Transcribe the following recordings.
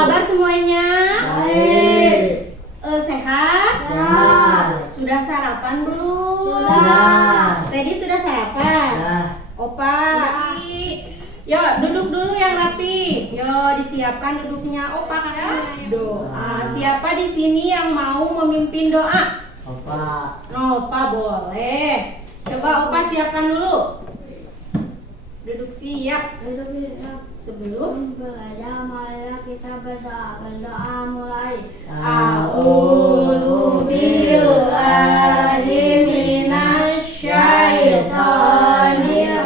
kabar semuanya? Baik. Sehat? Sehat. Sudah sarapan belum? Sudah. Teddy sudah sarapan? Sudah. Opa? Yo, duduk dulu yang rapi. Yo, disiapkan duduknya. Opa kakaknya doa. Siapa di sini yang mau memimpin doa? Opa. Opa boleh. Coba Opa siapkan dulu. Duduk siap. Sebelum belajar, marilah kita berdoa mulai. A'udzu billahi minasyaitonir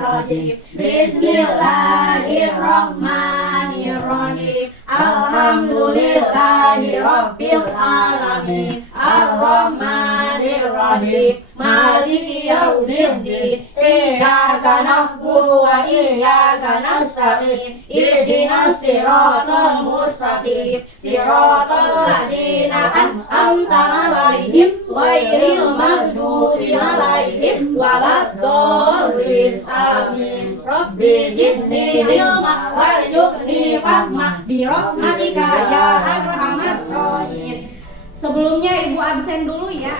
rajim. Bismillahirrahmanirrahim. Alhamdulillahi rabbil alamin. Ar-Rahmanir-Rahim. Maliki yaumiddin. Iyyaka na'budu wa iyyaka nasta'in. Ihdinas siratal mustaqim. Siratal ladzina an'amta 'alaihim ghairil maghdubi 'alaihim waladdallin. Amin. Rabbi zidni ilma warzuqni fahma bi rahmatika ya arhamar rahimin. Sebelumnya Ibu absen dulu ya.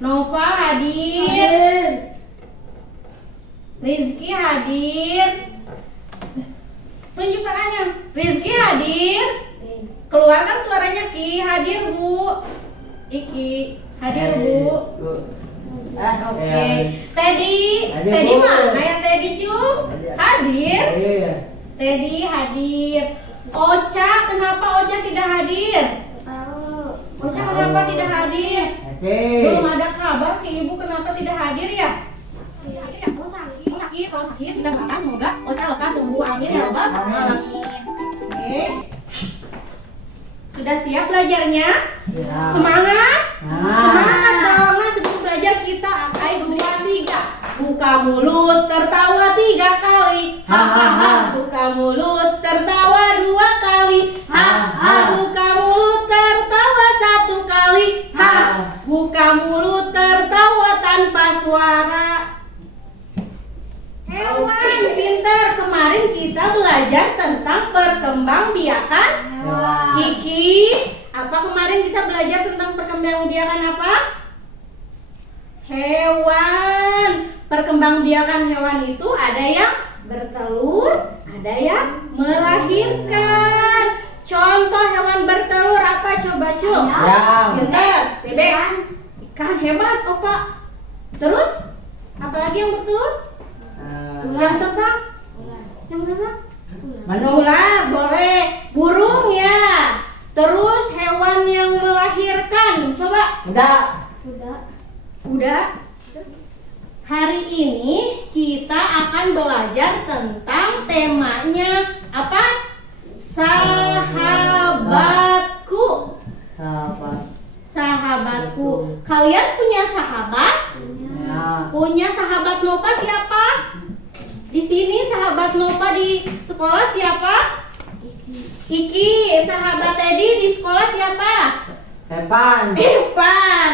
Nova hadir. Rizky hadir. Tunjuk tangannya. Rizky hadir. Keluarkan suaranya Ki. Hadir Bu. Iki hadir Bu. Oke. Teddy mana yang Teddy Cung? Hadir. Teddy hadir. Ocha, kenapa Ocha tidak hadir? Ocha kenapa tidak hadir? Belum ada kabar ke Ibu kenapa tidak hadir ya? Oh sakit. Kalau sakit kita doakan semoga Ocha lekas sembuh. Amin ya Rabbal alamin. Oke. Sudah siap belajarnya? Semangat? Semangat dong. Nah, sebelum belajar kita ayo 2, 3. Buka mulut tertawa 3 kali. Hahaha. Buka mulut tertawa 2 kali. Ha. Buka mulut tertawa 1 kali. Ha. Buka mulut tertawa tanpa suara. Hewan pintar. Kemarin kita belajar tentang perkembangbiakan Iki. Apa kemarin kita belajar tentang perkembangbiakan apa? Hewan. Perkembangbiakan hewan itu ada yang bertelur, ada yang melahirkan. Contoh hewan bertelur apa coba Cung? Pintar. Bebek. Ikan hebat Opa. Terus apalagi yang bertelur? Yang terbang? Yang terbang? Ular boleh. Burung ya. Terus hewan yang melahirkan coba? Udah. Hari ini kita akan belajar tentang temanya apa? Sahabatku. Sahabatku. Kalian punya sahabat? Punya sahabat Nova siapa? Di sini sahabat Nova di sekolah siapa? Iki. Sahabat Teddy di sekolah siapa? Evan,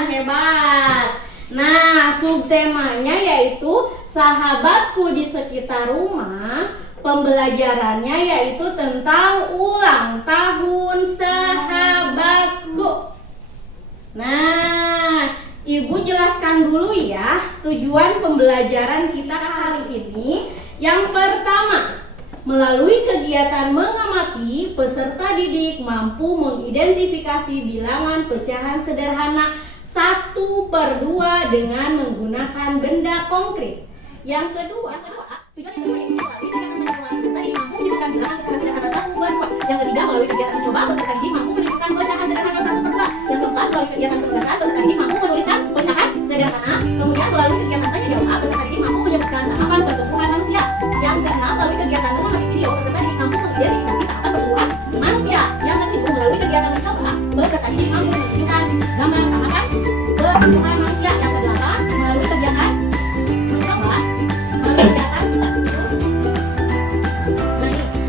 hebat. Nah, subtemanya yaitu sahabatku di sekitar rumah. Pembelajarannya yaitu tentang ulang tahun sahabatku. Nah, Ibu jelaskan dulu ya tujuan pembelajaran kita hari ini. Yang pertama, melalui kegiatan mengamati, peserta didik mampu mengidentifikasi bilangan pecahan sederhana 1/2 dengan menggunakan benda konkret. Yang kedua, tujuan peserta didik mampu menyebutkan bilangan pecahan sederhana 1/2. Yang ketiga, melalui kegiatan mencoba, peserta didik mampu menunjukkan pecahan sederhana 1/2. Yang keempat, melalui kegiatan penulisan, peserta didik mampu menuliskan pecahan sederhana. Kemudian melalui kegiatan tanya jawab, peserta didik mampu menyebutkan tahapan pertumbuhan manusia. Yang keenam, melalui kegiatan mengamati video, peserta didik mampu mengidentifikasi tahapan pertumbuhan manusia. Yang ketujuh, melalui kegiatan mencoba, peserta didik mampu menunjukkan gambar tahapan pertumbuhan manusia. Yang kedelapan, melalui kegiatan mencoba,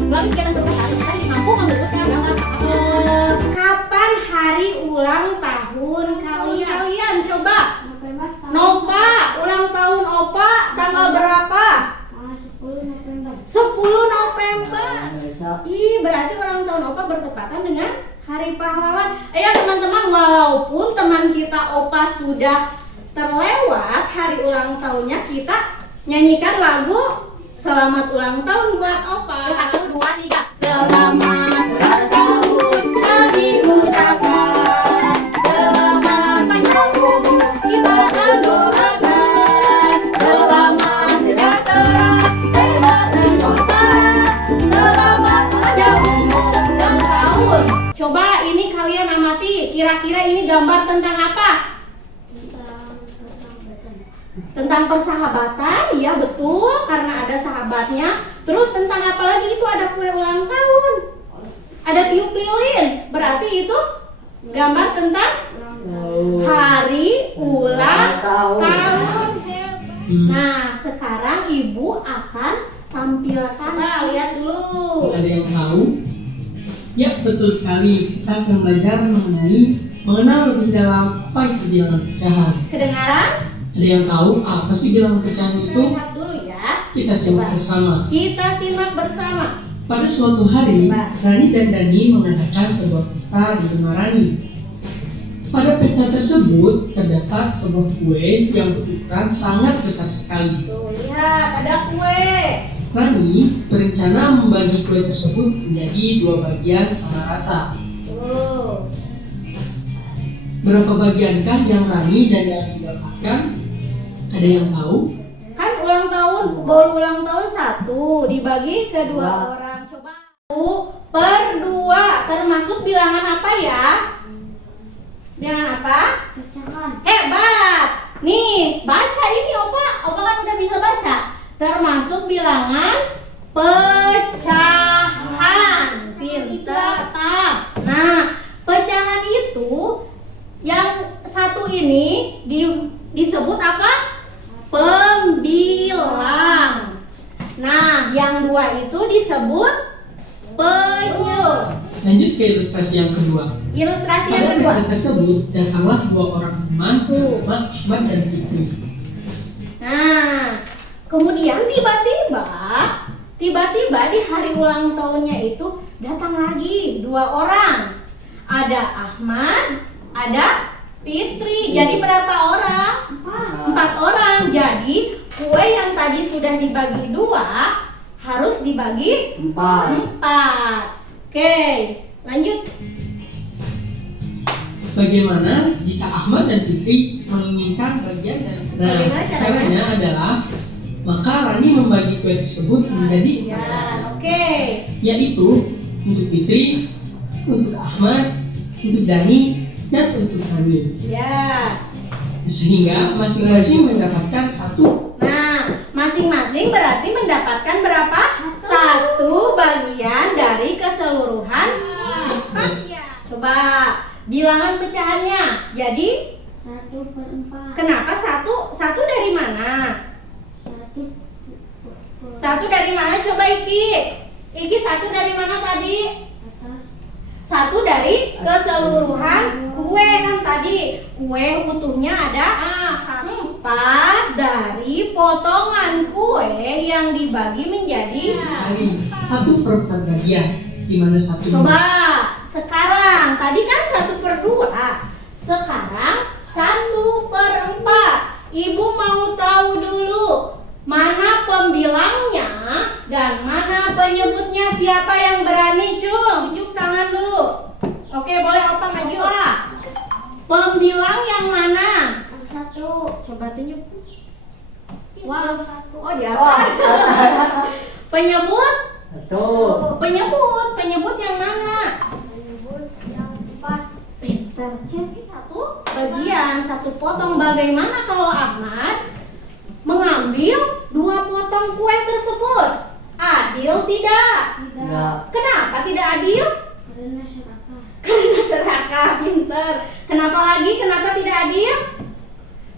melalui kegiatan perubahan, peserta didik mampu mengurutkan gambar tahapan berarti ulang tahun Opa bertepatan dengan Hari Pahlawan. Ayo teman-teman, walaupun teman kita Opa sudah terlewat hari ulang tahunnya, kita nyanyikan lagu Selamat Ulang Tahun buat Opa. 1, 2, 3. Selamat ulang tahun kami ucapkan, selamat panjang umur kita doakan, selamat sejahtera, sehat sentosa, selamat panjang umur dan tahun. Coba ini kalian amati, kira-kira ini gambar tentang apa? Tentang persahabatan, ya betul, karena ada sahabatnya. Terus tentang apa lagi? Itu ada kue ulang tahun, ada tiup lilin, berarti itu gambar tentang hari ulang tahun. Nah, sekarang ibu akan tampilkan. Nah, lihat dulu. Ada yang tahu? Ya, betul sekali. Kita akan belajar mengenal lebih dalam apa itu bilangan pecahan. Kedengaran? Ada yang tahu apa sih bilangan pecahan Kita itu? lihat dulu ya. Kita simak bersama. Kita simak bersama. Pada suatu hari, Rani dan Dani mengadakan sebuah pesta di rumah Rani. Pada pesta tersebut terdapat sebuah kue yang berukuran sangat besar sekali. Tuh, lihat ada kue. Rani berencana membagi kue tersebut menjadi 2 bagian sama rata. Tuh. Berapa bagiankah yang Rani dan Dani dapatkan? Ada yang tahu? Kan ulang tahun, baru ulang tahun 1 dibagi ke 2 orang. Coba 1/2 termasuk bilangan apa ya? Bilangan apa? Pecahan. Hebat. Nih, baca ini Opa kan udah bisa baca. Termasuk bilangan pecahan. Pintar. Nah, pecahan itu yang 1 ini disebut apa? Pembilang. Nah, yang 2 itu disebut penyebut. Lanjut ke ilustrasi yang kedua. Ilustrasi yang Pada kedua. pesta tersebut datanglah 2 orang teman, Ahmad dan Fitri. Nah, kemudian tiba-tiba di hari ulang tahunnya itu datang lagi 2 orang. Ada Ahmad, ada Fitri. Jadi berapa orang? 4 orang. Jadi kue yang tadi sudah dibagi 2 harus dibagi 4. Oke, lanjut. Bagaimana jika Ahmad dan Fitri menginginkan bagian dan Bagaimana caranya? caranya adalah maka Rani membagi kue tersebut menjadi 4 Ya, bagian, oke. yaitu untuk Fitri, untuk Ahmad, untuk Dani, dan untuk Rani. Ya. Sehingga masing-masing mendapatkan 1. Nah, masing-masing berarti mendapatkan berapa? 1 bagian dari keseluruhan. Coba bilangan pecahannya. Jadi 1/4. kenapa 1? 1 dari mana? 1 dari mana? Coba Iki. Iki 1 dari mana tadi? 1 dari keseluruhan kue kan tadi. Kue utuhnya ada 4 dari potongan kue yang dibagi menjadi. Dari 1/4 bagian, di mana 1 Coba sekarang tadi kan 1/2. Sekarang 1/4. Ibu mau tahu dulu mana pembilangnya dan mana penyebutnya. Siapa yang berani? Tunjuk tangan dulu. Oke, boleh Opa maju. Pembilang yang mana? 1. Coba tunjuk. Wow. Oh, di atas. Penyebut? Penyebut yang mana? Menyebut yang 4. Pintar. Jadi 1 bagian, 1 potong. Bagaimana kalau Ahmad mengambil 2 potong kue tersebut? Adil tidak? Tidak. Kenapa tidak adil? Karena serakah. Karena serakah. Pintar. Kenapa lagi? Kenapa tidak adil?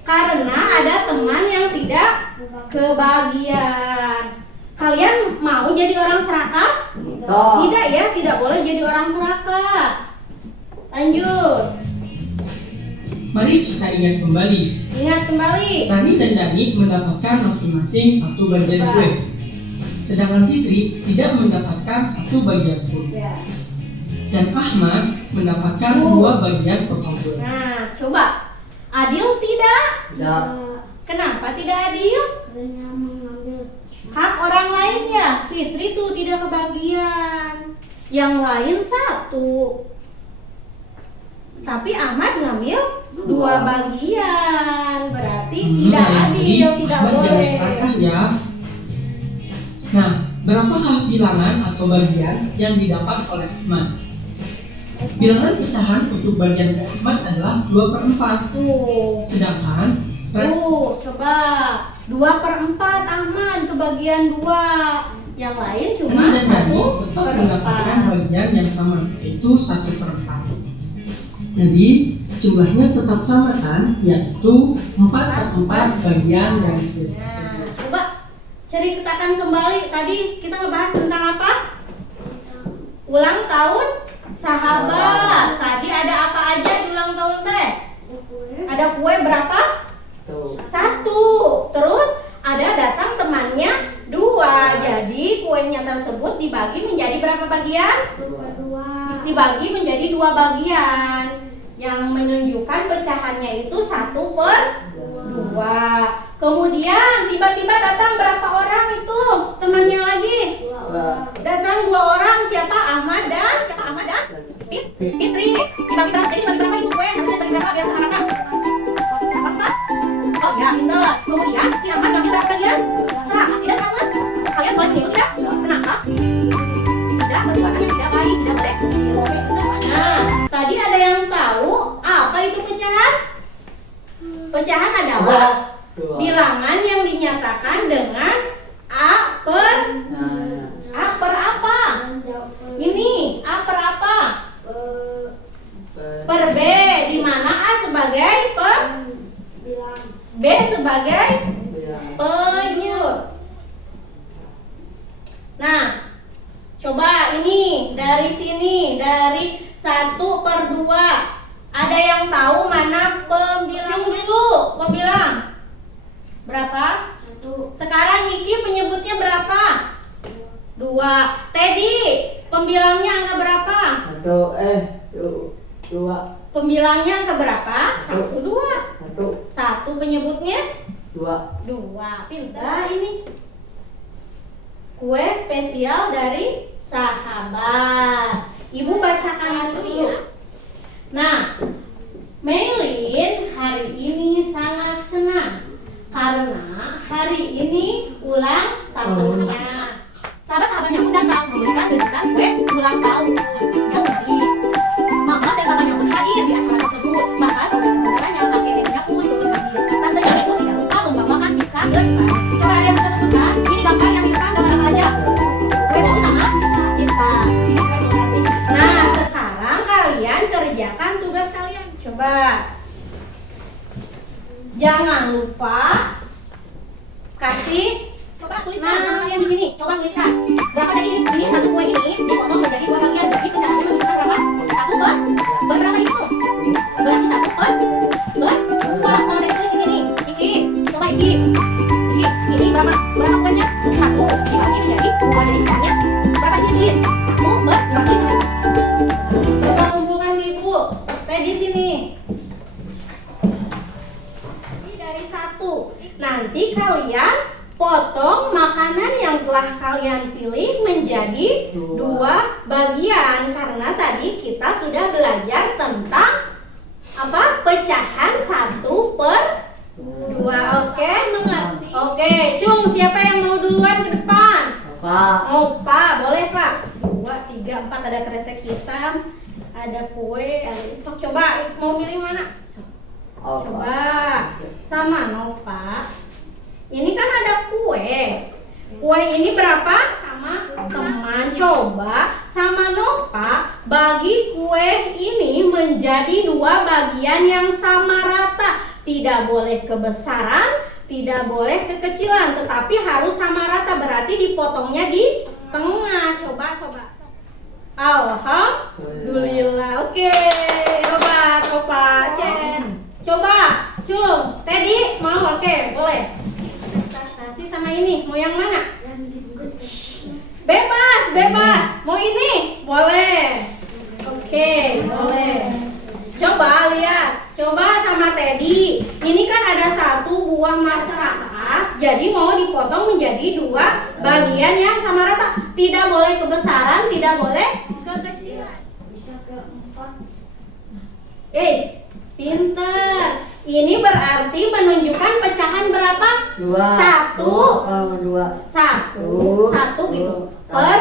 Karena ada teman yang tidak kebagian. Kalian mau jadi orang serakah? Tidak ya, tidak boleh jadi orang serakah. Lanjut. Mari kita ingat kembali. Ingat kembali. Rani dan Dani mendapatkan masing-masing 1 bagian kue. sedangkan Fitri tidak mendapatkan 1 bagian pun. Ya. Dan Ahmad mendapatkan 2 bagian potong kue. Nah, coba. Adil tidak? Tidak. Kenapa tidak adil? Karena mengambil Hak orang lainnya. Fitri tuh tidak kebagian. Yang lain 1. Tapi Ahmad ngambil 2 bagian. Berarti tidak adil, tidak Ahmad jangan boleh. serakah ya. Nah, berapakah bilangan atau bagian yang didapat oleh Ahmad? Bilangan pecahan untuk bagian keempat adalah 2/4. Tuh. Sedangkan Coba 2/4 Ahmad kebagian 2. Yang lain cuma Rani dan Dani tetap mendapatkan 1/4. bagian yang sama, yaitu 1/4. Jadi jumlahnya tetap sama kan, yaitu 4/4 bagian dari kue Nah, tersebut. coba ceritakan kembali. Tadi kita ngebahas tentang apa? Ulang tahun sahabat. Tadi ada apa aja di ulang tahun teh? kue. Ada kue berapa? Tuh. 1. Terus ada datang temannya 2. Jadi kuenya tersebut dibagi menjadi berapa bagian? Dua. Dibagi menjadi 2 bagian. Yang menunjukkan pecahannya itu 1/2. Kemudian tiba-tiba datang berapa orang itu temannya lagi? Datang 2 orang. Siapa? Ahmad dan Fitri. Dibagi berapa? Jadi dibagi berapa itu kue? Harusnya dibagi berapa biar sama rata? Berapa? Oh ya, pintar. Kemudian si Ahmad ngambil berapa bagian? Tidak sama. Kalian boleh meniru tidak? Kenapa? Tidak, merupakan yang tidak baik, tidak boleh. Nah, tadi ada yang tahu apa itu pecahan? Pecahan adalah Dua. bilangan yang dinyatakan dengan A per apa? Ini A per apa? Per B, di mana A sebagai Bilang. B sebagai penyebut. Nah, coba ini dari sini, dari 1/2. Ada yang tahu mana pembilang dulu? Pembilang berapa? 1. Sekarang Niki penyebutnya berapa? 2. Teddy pembilangnya angka berapa? Dua. Pembilangnya angka berapa? 1, 1. 2. 1 penyebutnya Dua. 2. Pintar ini. Kue spesial dari sahabat. Ibu bacakan dulu ya. Nah, Meilin hari ini sangat senang karena hari ini ulang tahunnya. Sahabat-sahabatnya pun datang memberikan kejutan kue ulang tahun yang baik. Mama dan papanya pun hadir di acara tersebut. Bahkan saudara-saudaranya, kakek neneknya pun turut hadir. Tantenya itu tidak lupa membawakan pizza ke depan. Coba ada yang bisa tentukan? Ini gambar yang dipesan gambar apa aja? Kue bolu sama pizza. Ini kue bolu nanti. Nah, sekarang kalian kerjakan tugas kalian. Coba. Jangan lupa kasih. Coba tuliskan sama kalian di sini. Coba tuliskan. Berapa tadi ini? Ini 1 kue ini dipotong menjadi 2 bagian. Jadi pecahannya menunjukkan berapa? 1/2. Berapa itu? Berarti 1/2. Sama tadi tulis di sini. Iki. Coba Iki. Iki. Ini berapa? Berapa kuenya? 1 dibagi menjadi 2. Jadi pecahannya berapa di sini tulis? 1/2 tulis. Coba kumpulkan Ibu. Teh di sini. Ini dari 1. Nanti kalian potong makanan yang telah kalian pilih menjadi 2 bagian karena tadi kita sudah belajar tentang apa? Pecahan 1/2. Oke, mengerti? Oke, Cung, siapa yang mau duluan ke depan? Pak. Pak, boleh Pak. 2, 3, 4 ada kresek hitam, ada kue, ada sok coba mau pilih mana? Coba sama Nova. Ini kan ada kue. Kue ini berapa? Sama teman. Coba sama Nova bagi kue ini menjadi 2 bagian yang sama rata. Tidak boleh kebesaran, tidak boleh kekecilan, tetapi harus sama rata. Berarti dipotongnya di tengah. Coba. Alhamdulillah. Oke. Coba. Cek. Coba. Cung. Teddy mau? Oke, boleh. Kasih sama ini. Mau yang mana? Yang dibungkus. bebas. Mau ini? Boleh. Oke, boleh. Coba lihat. Coba sama Teddy. Ini kan ada satu buah masalah. Jadi mau dipotong menjadi dua bagian yang sama rata. Tidak boleh kebesaran, tidak boleh kekecilan. Bisa ke 4. Pinter. Ini berarti menunjukkan pecahan berapa? 2. Satu. 2. Satu gitu. Per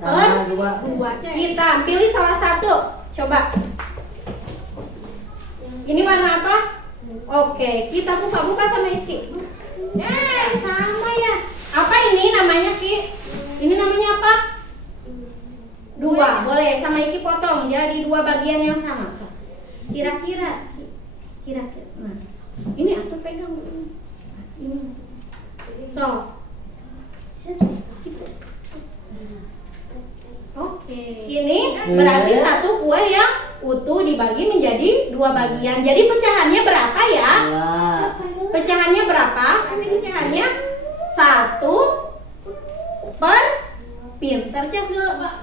Dua. dua. Kita pilih salah satu. Coba. Ini warna apa? Oke, kita buka sama Iki. Sama ya. Apa ini namanya, Ki? Ini namanya apa? Dua. Boleh sama Iki potong jadi dua bagian yang sama. So. Kira-kira. Nah, ini atau pegang dulu. Ini. So. Oke. Ini berarti satu kue yang utuh dibagi menjadi dua bagian. Jadi pecahannya berapa ya? 2. Pecahannya berapa? Nanti pecahannya 1 per pinter Cek dulu, Mbak.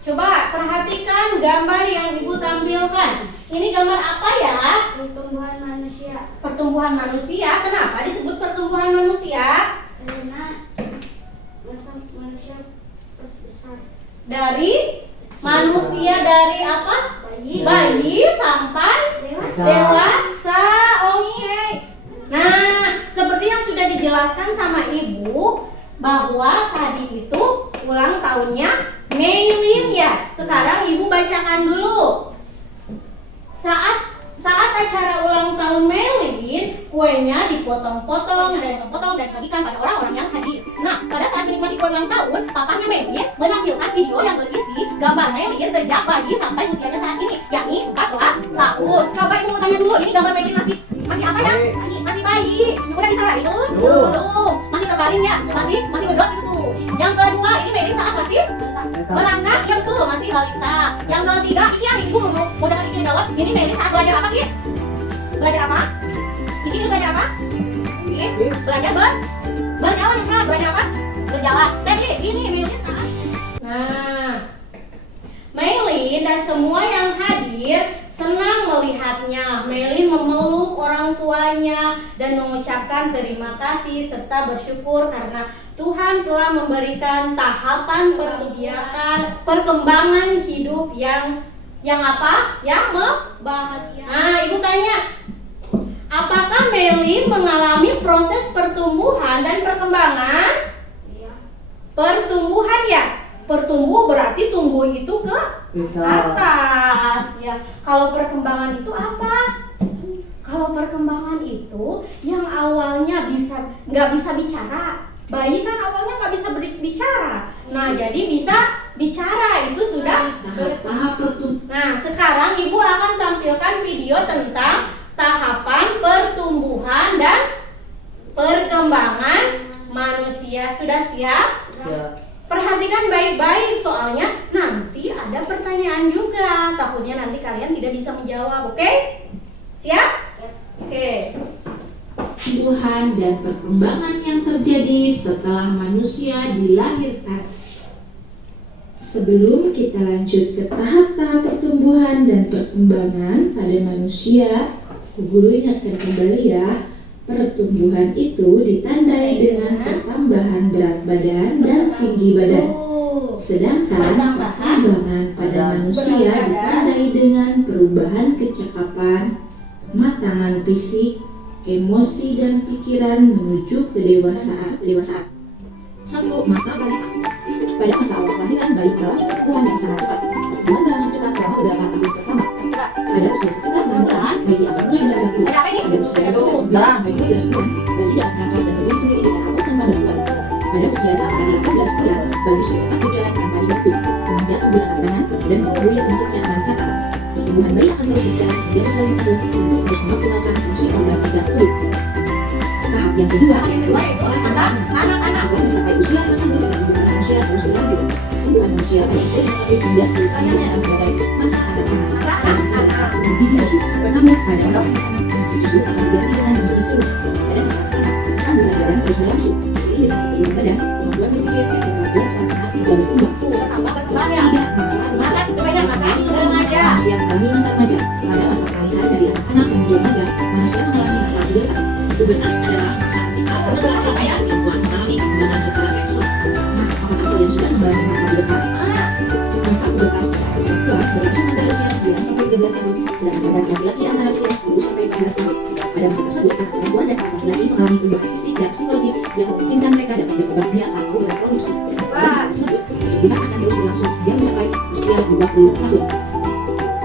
Coba perhatikan gambar yang Ibu tampilkan. Ini gambar apa ya? Pertumbuhan manusia. Pertumbuhan manusia. Kenapa disebut pertumbuhan manusia? Karena manusia besar. Dari manusia dari apa? Bayi sampai dewasa. Oke. Nah, seperti yang sudah dijelaskan sama Ibu bahwa tadi itu ulang tahunnya Meilin ya. Sekarang Ibu bacakan dulu. Saat acara ulang tahun Meilin, kuenya dipotong-potong dan dibagikan pada orang-orang yang hadir. Nah, pada saat menikmati kue ulang tahun, papanya Meilin menampilkan video yang berisi gambar Meilin sejak bayi sampai usianya saat ini, yakni 14 tahun. Coba Ibu tanya dulu, ini gambar Meilin masih apa ya? Masih bayi. Udah bisa lari tuh? Belum. Masih terbaring ya? Masih bergerak gitu. Yang kedua, ini Meilin saat masih berangkat, ya betul, masih balita. Yang ketiga, ini yang Ibu mau dengar ini jawab. Ini Meilin saat belajar apa, Ki? Belajar apa? Ini belajar apa? Ki? Belajar berjalan ya, Kak? Belajar apa? Berjalan. Jadi, ini Meilin saat. Nah, Meilin dan semua yang hadir senang melihatnya. Meilin memeluk orang tuanya dan mengucapkan terima kasih serta bersyukur karena Tuhan telah memberikan tahapan perkembangan hidup yang apa? Yang membahagiakan. Nah, Ibu tanya, apakah Meilin mengalami proses pertumbuhan dan perkembangan? Iya. Pertumbuhan ya. Pertumbuh berarti tumbuh itu ke atas ya. Kalau perkembangan itu apa? Kalau perkembangan itu yang awalnya nggak bisa bicara. Bayi kan awalnya nggak bisa bicara. Nah, jadi bisa bicara, itu sudah tahap pertumbuhan. Nah, sekarang Ibu akan tampilkan video tentang tahapan pertumbuhan dan perkembangan manusia. Sudah siap? Ya. Perhatikan baik-baik soalnya nanti ada pertanyaan juga. Takutnya nanti kalian tidak bisa menjawab, oke? Siap? Oke. Pertumbuhan dan perkembangan yang terjadi setelah manusia dilahirkan. Sebelum kita lanjut ke tahap-tahap pertumbuhan dan perkembangan pada manusia, Bu Guru ingatkan kembali ya, pertumbuhan itu ditandai dengan pertambahan berat badan dan tinggi badan. Sedangkan perkembangan pada manusia ditandai dengan perubahan kecakapan, kematangan fisik, emosi dan pikiran menuju kedewasaan. Satu, masa balita. Pada masa awal kelahiran, bayi mengalami pertumbuhan yang sangat cepat. Pertumbuhan berlangsung cepat selama beberapa tahun pertama. Pada usia sekitar 6 bulan, bayi akan mulai belajar duduk. Pada usia 11 sampai 12 bulan, bayi dapat menangkap dan berdiri sendiri dengan apapun tanpa bantuan. Pada usia sampai 18 bulan, bayi sudah dapat berjalan tanpa dibantu, menginjak menggunakan tangan dan mengetahui bentuknya dan kata. Pertumbuhan bayi akan terus berjalan hingga usia 5 tahun untuk terus memaksimalkan fungsi organ pada tubuh. Tahap yang kedua yaitu anak-anak. Setelah mencapai usia 5 tahun, pertumbuhan manusia terus berlanjut. Pertumbuhan manusia pada usia 5 tahun hingga 10 tahun dikenal sebagai masa anak-anak. Gigi susu. Namun pada anak-anak, gigi susu akan diganti dengan gigi suluk. Pada masa anak-anak, kandungan badan terus berlangsung. dengan pertumbuhan badan, kemampuan berpikir, dan keterampilan seorang anak juga berkembang. Berkembang ya. Tidak masalah Masa kebanyakan masa remaja. manusia mengalami masa remaja. Pada masa peralihan dari anak-anak menuju remaja, manusia mengalami masa pubertas. Pubertas adalah masa ketika laki-laki dan perempuan mengalami perkembangan secara seksual. Nah, apakah kalian sudah mengalami masa pubertas? Masa pubertas pada perempuan berlangsung antara usia 9 sampai 13 tahun, sedangkan pada laki-laki antara usia 10 sampai 14 tahun. Pada masa tersebut, anak perempuan dan anak laki-laki mengalami perubahan fisik dan psikologis yang memungkinkan mereka dapat berkembang biak atau bereproduksi. Pada masa tersebut, pertumbuhan akan terus berlangsung hingga mencapai usia 20 tahun.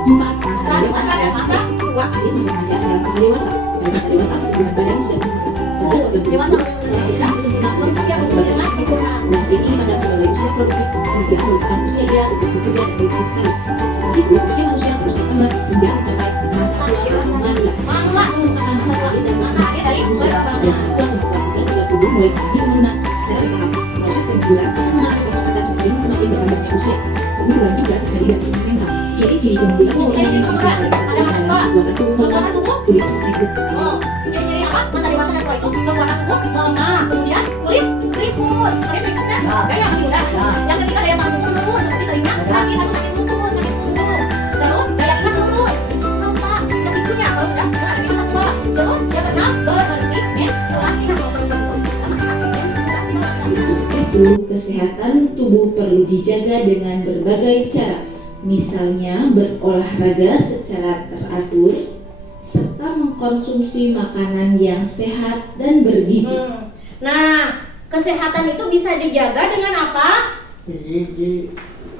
4. Masa dewasa Ada masa tua. akhir masa remaja adalah masa dewasa. Pada masa dewasa, pertumbuhan badan sudah sempurna. Bentuk organ tubuh Dewasa telah sempurna lengkap dan berbagai aktivitas. Dan usia ini dipandang sebagai usia produktif sehingga merupakan usia ideal untuk bekerja dan berinvestasi sekali. Setelah itu, usia manusia terus berkembang hingga mencapai masa tua atau manula. Manula. Merupakan masa akhir dari Masa akhir dari manusia. berkembang. Dan masa tua kemampuan organ juga tubuh mulai mengalami penurunan secara bertahap. Proses keguguran akan mengalami percepatan semakin bertambahnya usia. Keguguran juga terjadi dari segi mental. Ciri-ciri keguguran mengenai manusia pada masa tua adalah kekuatan tubuh melemah, kulit keriput. Oh, ciri-ciri apa? Masa dewasa dan tua itu kekuatan tubuh melemah, kemudian kulit keriput. Keriputnya gaya masih muda. Yang ketiga daya tahan tubuh menurun, seperti seringnya sakit atau sakit lutut, sakit punggung. Terus daya ingat menurun. Lupa kepicunya kalau sudah menghadapi masa tua. Terus yang keenam berhenti menstruasi. Untuk itu, kesehatan tubuh perlu dijaga dengan berbagai cara. Misalnya berolahraga secara teratur, serta mengkonsumsi makanan yang sehat dan bergizi. Nah, kesehatan itu bisa dijaga dengan apa? Gigi.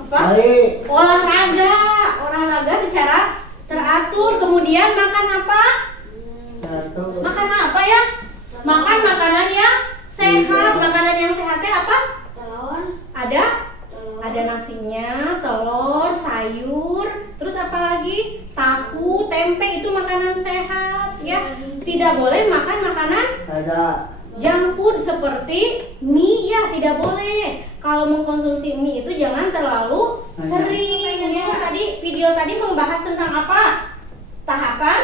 Apa? Baik. Olahraga secara teratur. Kemudian makan apa? Satu. Makan apa ya? Makan makanan yang sehat. Makanan yang sehatnya apa? Telur. Ada nasinya, telur, sayur, terus apa lagi? Tahu, tempe itu makanan sehat ya. Tidak boleh makan makanan Ada. junk food seperti mie ya, tidak boleh. Kalau mengkonsumsi mie itu jangan terlalu sering ya. Tadi video tadi membahas tentang apa? Tahapan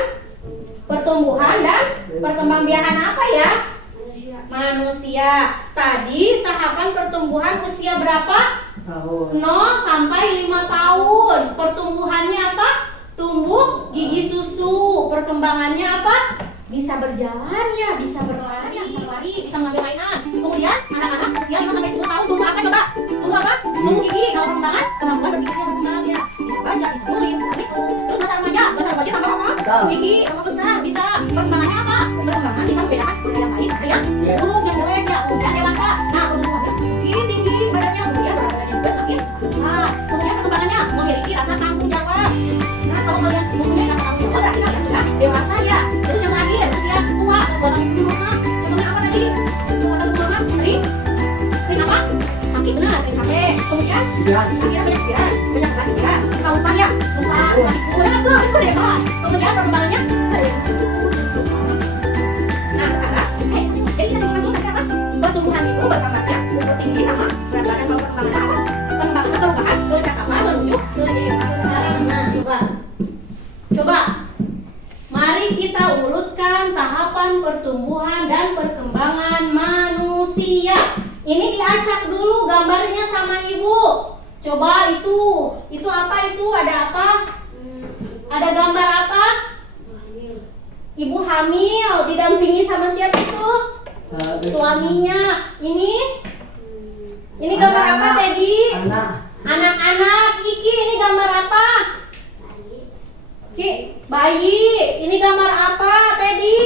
pertumbuhan dan perkembangbiakan apa ya? Manusia. Tadi tahapan pertumbuhan usia berapa? Tahun. 0 sampai 5 tahun. Pertumbuhannya apa? Tumbuh gigi susu. Perkembangannya apa? Bisa berjalan ya, bisa berlari, bisa lari, bisa mengambil mainan. Kemudian anak-anak usia 5 sampai 10 tahun tumbuh apa coba? Tumbuh apa? Tumbuh gigi. Kalau perkembangan, kemampuan berpikirnya berkembang ya. Bisa baca, bisa tulis, seperti itu. Terus masa remaja tambah apa? Gigi tambah besar, bisa. Perkembangannya apa? Perkembangan bisa membedakan mana yang baik, mana yang buruk, yang jelek ya. Kemudian dewasa. Nah, pertumbuhannya makin tinggi badannya, kemudian berat badannya juga makin besar. Kemudian perkembangannya memiliki rasa tanggung jawab. Nah, kalau kalian mempunyai rasa tanggung jawab, berarti kalian sudah dewasa ya. Terus yang terakhir, usia tua, kekuatan tubuh lemah. Contohnya apa tadi? Kekuatan tubuh lemah, sering apa? Sakit benar, sering capek. Kemudian akhirnya banyak pikiran, suka lupa ya, lupa. Kemudian tuh, itu deh pak. Kemudian perkembangannya, nah sekarang, jadi kesimpulan dulu tadi apa? Pertumbuhan itu bertambahnya umur tinggi sama berat badan. Kalau perkembangan apa? Perkembangan perubahan kecakapan menuju ke sekarang. Nah coba, mari kita urutkan tahapan pertumbuhan dan perkembangan manusia. Ini diacak dulu gambarnya sama ibu. Coba itu apa itu? Ada apa? Ada gambar apa? Ibu hamil, didampingi sama siapa itu? Suaminya. Ini gambar apa Teddy? Anak-anak. Kiki, ini gambar apa? Ki, bayi. Ini gambar apa Teddy?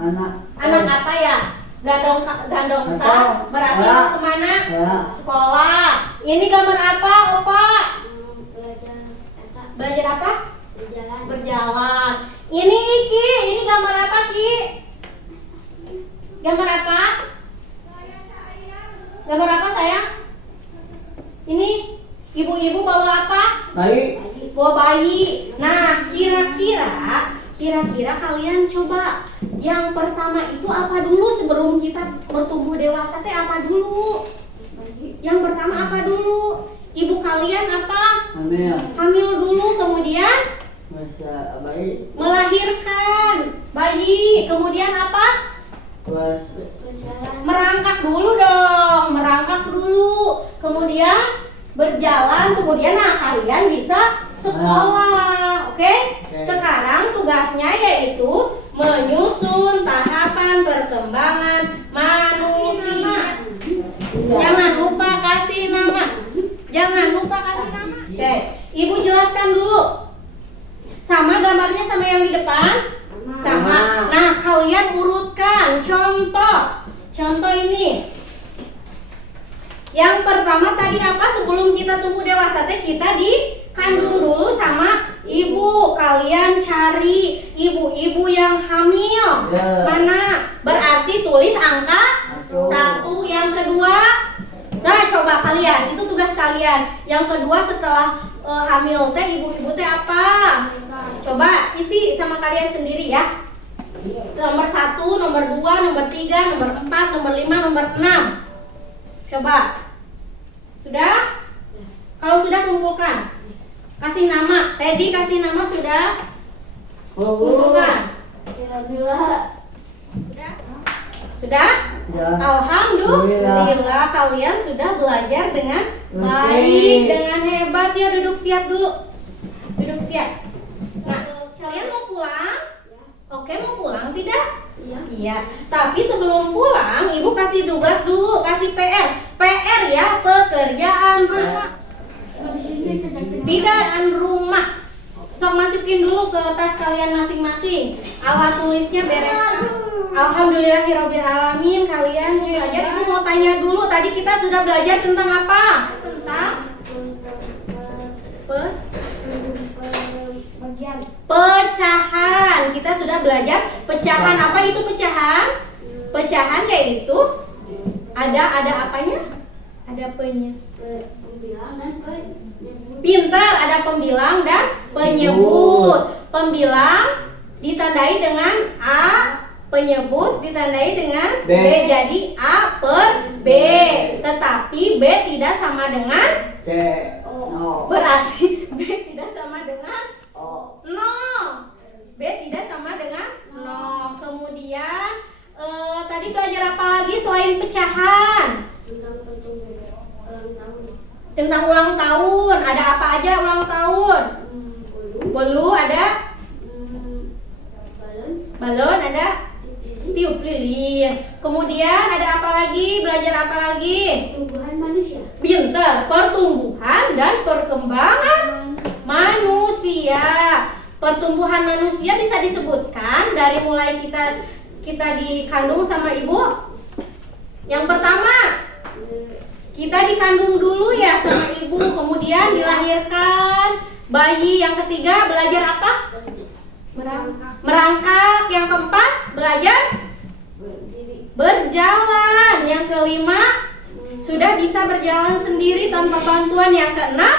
Anak apa ya? Gandong tas. Berarti mau kemana? Sekolah. Ini gambar apa Opa? Belajar apa? Berjalan. Ini Iki, ini gambar apa Ki? Gambar apa? Gambar apa sayang? Ini ibu-ibu bawa apa? Baik. Bawa bayi. Nah, kira-kira kalian coba yang pertama itu apa dulu sebelum kita bertumbuh dewasa teh apa dulu? Yang pertama apa dulu? Ibu kalian apa? Hamil dulu, kemudian Masa baik. melahirkan bayi, kemudian apa? puasa. berjalan, Merangkak dulu dong, merangkak dulu. Kemudian berjalan, kemudian kalian bisa sekolah. Oke? Sekarang tugasnya yaitu menyusun tahapan perkembangan manusia. Jangan lupa kasih nama. Jangan lupa kasih nama. Oke, Ibu jelaskan dulu. Sama gambarnya sama yang di depan? Sama. Nah, kalian urutkan contoh. Contoh ini. Yang pertama tadi apa? Sebelum kita tumbuh dewasa teh kita dikandung dulu sama ibu. Kalian cari ibu-ibu yang hamil. Ya. Mana? Berarti tulis angka 1. Yang kedua, nah coba kalian, itu tugas kalian. Yang kedua setelah hamil teh ibu-ibu teh apa? Coba isi sama kalian sendiri ya. Nomor 1, nomor 2, nomor 3, nomor 4, nomor 5, nomor 6. Coba. Sudah? Kalau sudah kumpulkan. Kasih nama. Teddy kasih nama sudah? Kumpulkan. alhamdulillah, Sudah? Sudah? Ya. Alhamdulillah kalian sudah belajar dengan baik, dengan hebat. Ya duduk siap dulu. Duduk siap. Nah, kalian mau pulang? Oke, mau pulang tidak? Iya. Tapi sebelum pulang, Ibu kasih tugas dulu, kasih PR. PR ya, pekerjaan rumah. Tidak rumah. Sok masukin dulu ke tas kalian masing-masing. Alat tulisnya bereskan. Alhamdulillahirabbil alamin, kalian belajar. Itu mau tanya dulu, tadi kita sudah belajar tentang apa? Tentang bagian, pecahan. Kita sudah belajar pecahan. Apa itu pecahan? Pecahan yaitu ada apanya? Ada pembilang dan penyebut. pintar, ada pembilang dan penyebut. Pembilang ditandai dengan A, penyebut ditandai dengan B. B. Jadi A per B. Tetapi B tidak sama dengan C. No. berarti B tidak sama dengan O. 0. B tidak sama dengan 0. Kemudian tadi belajar apa lagi selain pecahan? Tentang ulang tahun, Tentang ulang tahun. Ada apa aja ulang tahun? Bolu ada, balon, balon ada, dipilih, tiup lilin. Kemudian ada apa lagi? Belajar apa lagi? tumbuhan manusia, Pintar, pertumbuhan dan perkembangan manusia. Pertumbuhan manusia bisa disebutkan dari mulai kita dikandung sama ibu. Yang pertama, kita dikandung dulu ya sama ibu, kemudian dilahirkan bayi. Yang ketiga belajar apa? Merangkak. Yang keempat belajar berdiri, berjalan. Yang kelima sudah bisa berjalan sendiri tanpa bantuan. Yang keenam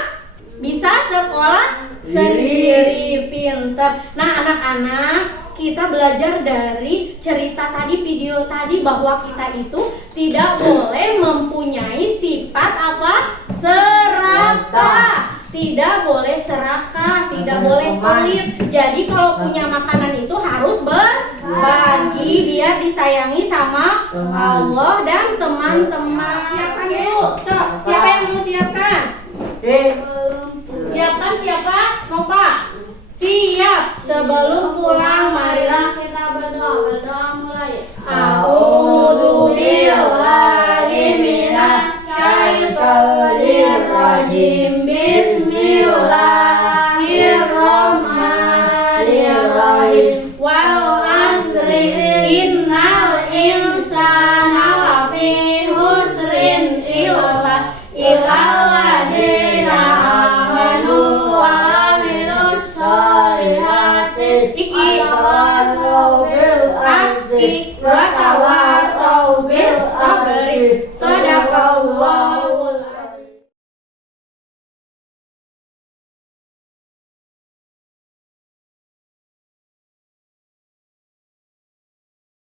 bisa sekolah sendiri. Pinter. Nah anak-anak, kita belajar dari cerita tadi, video tadi, bahwa kita itu tidak boleh mempunyai sifat apa? Serakah. Tidak boleh serakah, tidak boleh pelit. Jadi kalau punya makanan itu harus berbagi biar disayangi sama Allah dan teman-teman. Siapkan dulu. Sok, siapa yang mau siapkan? Siapkan siapa? Nova. Siap. Sebelum pulang marilah kita berdoa mulai. A'udzu billahi minasy syaithanir rajim. Bismillahirrahmanirrahim. Wal 'asri innal insana lafi khusrin illa alladzina amanu wa 'amilus sholihati. Iki wa